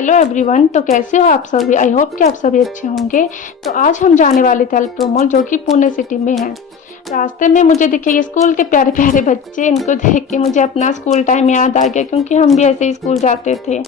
Hello everyone. तो कैसे हो आप सभी? आई होप कि आप सभी अच्छे होंगे। तो आज हम जाने वाले थे अल्प्रो मॉल, जो कि पुणे सिटी में है। रास्ते में मुझे दिखे ये स्कूल के प्यारे प्यारे बच्चे। इनको देख के मुझे अपना स्कूल टाइम याद आ गया, क्योंकि हम भी ऐसे ही स्कूल जाते थे।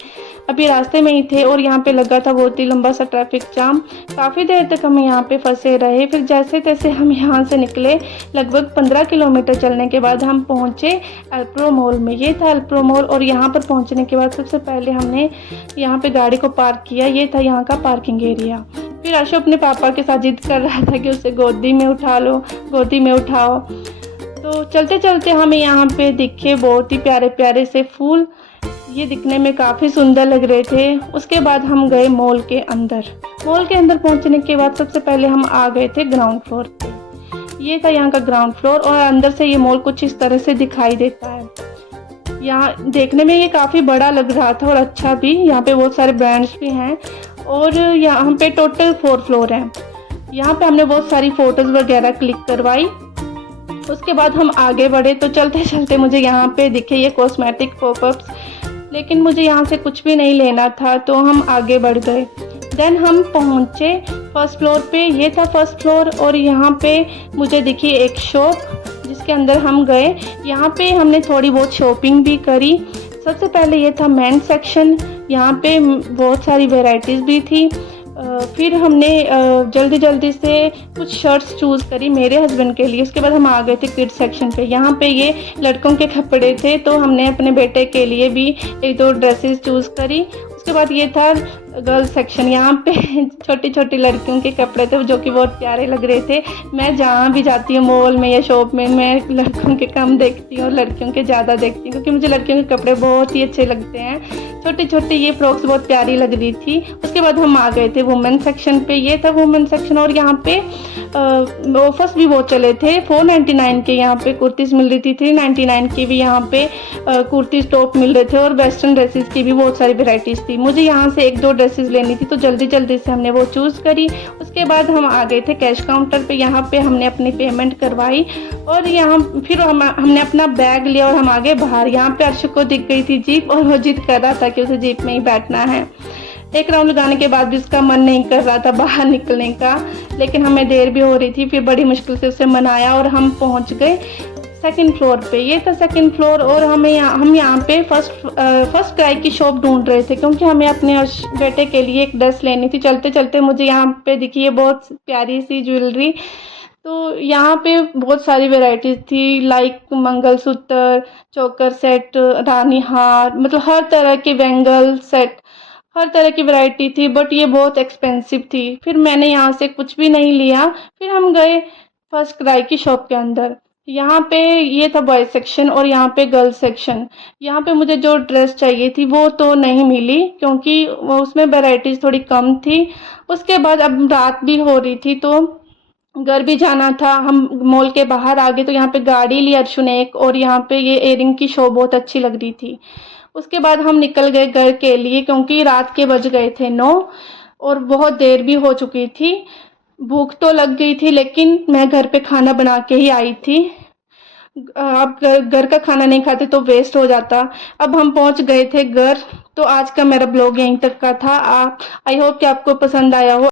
अभी रास्ते में ही थे और यहाँ पे लगा था बहुत ही लंबा सा ट्रैफिक जाम। काफ़ी देर तक हम यहाँ पे फंसे रहे। फिर जैसे तैसे हम यहाँ से निकले। लगभग 15 किलोमीटर चलने के बाद हम पहुँचे अल्प्रो मॉल में। ये था अल्प्रो मॉल। और यहाँ पर पहुँचने के बाद सबसे पहले हमने यहाँ पे गाड़ी को पार्क किया। ये था यहाँ का पार्किंग एरिया। फिर आशु अपने पापा के साथ जिद कर रहा था कि उसे गोदी में उठा लो, गोदी में उठाओ। तो चलते चलते हमें यहाँ पे दिखे बहुत ही प्यारे प्यारे से फूल। ये दिखने में काफ़ी सुंदर लग रहे थे। उसके बाद हम गए मॉल के अंदर। मॉल के अंदर पहुँचने के बाद सबसे पहले हम आ गए थे ग्राउंड फ्लोर पे। ये था यहाँ का ग्राउंड फ्लोर। और अंदर से ये मॉल कुछ इस तरह से दिखाई देता है। यहाँ देखने में ये काफ़ी बड़ा लग रहा था और अच्छा भी। यहाँ पे बहुत सारे ब्रांड्स भी हैं। और यहाँ पे टोटल 4 फ्लोर हैं। यहाँ पे हमने बहुत सारी फ़ोटोज़ वगैरह क्लिक करवाई। उसके बाद हम आगे बढ़े। तो चलते चलते मुझे यहाँ पे दिखे ये कॉस्मेटिक पॉपअप्स, लेकिन मुझे यहाँ से कुछ भी नहीं लेना था, तो हम आगे बढ़ गए। देन हम पहुँचे फर्स्ट फ्लोर पे। ये था फर्स्ट फ्लोर। और यहाँ पे मुझे दिखी एक शॉप, जिसके अंदर हम गए। यहाँ पे हमने थोड़ी बहुत शॉपिंग भी करी। सबसे पहले ये था मेन सेक्शन। यहाँ पे बहुत सारी वैरायटीज़ भी थी। फिर हमने जल्दी जल्दी से कुछ शर्ट्स चूज़ करी मेरे हस्बैंड के लिए। उसके बाद हम आ गए थे किड्स सेक्शन पे। यहाँ पे ये लड़कों के कपड़े थे, तो हमने अपने बेटे के लिए भी 1-2 ड्रेसेस चूज़ करी। उसके बाद ये था गर्ल्स सेक्शन। यहाँ पे छोटी छोटी लड़कियों के कपड़े थे, जो कि बहुत प्यारे लग रहे थे। मैं जहाँ भी जाती हूँ मॉल में या शॉप में, मैं लड़कों के कम देखती हूँ और लड़कियों के ज़्यादा देखती हूँ, क्योंकि मुझे लड़कियों के कपड़े बहुत ही अच्छे लगते हैं। छोटी छोटी ये फ्रॉक्स बहुत प्यारी लग रही थी। उसके बाद हम आ गए थे वुमेन सेक्शन पे। ये था वुमेन सेक्शन। और यहाँ पे ऑफर्स भी बहुत चले थे। 499 के यहाँ पे कुर्तीज़ मिल रही थी। 399 की भी यहाँ पे कुर्तीज़ टॉप मिल रहे थे। और वेस्टर्न ड्रेसेस की भी बहुत सारी वेराइटीज़ थी। मुझे यहाँ से 1-2 ड्रेसेस लेनी थी, तो जल्दी जल्दी से हमने वो चूज़ करी। उसके बाद हम आ गए थे कैश काउंटर पे। यहाँ पे हमने अपनी पेमेंट करवाई। और यहाँ फिर हमने अपना बैग लिया और हम आ गए बाहर। यहाँ पे अर्शु को दिख गई थी जीप, और वो जिद कर रहा था कि उसे जीप में ही बैठना है। एक राउंड लगाने के बाद भी उसका मन नहीं कर रहा था बाहर निकलने का, लेकिन हमें देर भी हो रही थी। फिर बड़ी मुश्किल से उसे मनाया और हम पहुंच गए सेकंड फ्लोर पे। ये था सेकंड फ्लोर। और हम यहाँ पे फर्स्ट क्राई की शॉप ढूंढ रहे थे, क्योंकि हमें अपने बेटे के लिए एक ड्रेस लेनी थी। चलते चलते मुझे यहाँ पे दिखी है बहुत प्यारी सी ज्वेलरी। तो यहाँ पे बहुत सारी वैरायटीज़ थी, लाइक मंगलसूत्र, चोकर सेट, रानी हार, मतलब हर तरह के बैंगल सेट, हर तरह की वैरायटी थी। बट ये बहुत एक्सपेंसिव थी। फिर मैंने यहाँ से कुछ भी नहीं लिया। फिर हम गए फर्स्ट क्राई की शॉप के अंदर। यहाँ पे ये था बॉयज सेक्शन और यहाँ पे गर्ल्स सेक्शन। यहाँ पे मुझे जो ड्रेस चाहिए थी वो तो नहीं मिली, क्योंकि उसमें वैरायटीज़ थोड़ी कम थी। उसके बाद अब रात भी हो रही थी, तो घर भी जाना था। हम मॉल के बाहर आ गए, तो यहाँ पे गाड़ी ली अर्शु ने एक। और यहाँ पे ये एयरिंग की शो बहुत अच्छी लग रही थी। उसके बाद हम निकल गए घर के लिए, क्योंकि रात के बज गए थे 9 और बहुत देर भी हो चुकी थी। भूख तो लग गई थी, लेकिन मैं घर पे खाना बना के ही आई थी। अब घर का खाना नहीं खाते तो वेस्ट हो जाता। अब हम पहुंच गए थे घर। तो आज का मेरा ब्लॉग यहीं तक का था। आई होप कि आपको पसंद आया हो।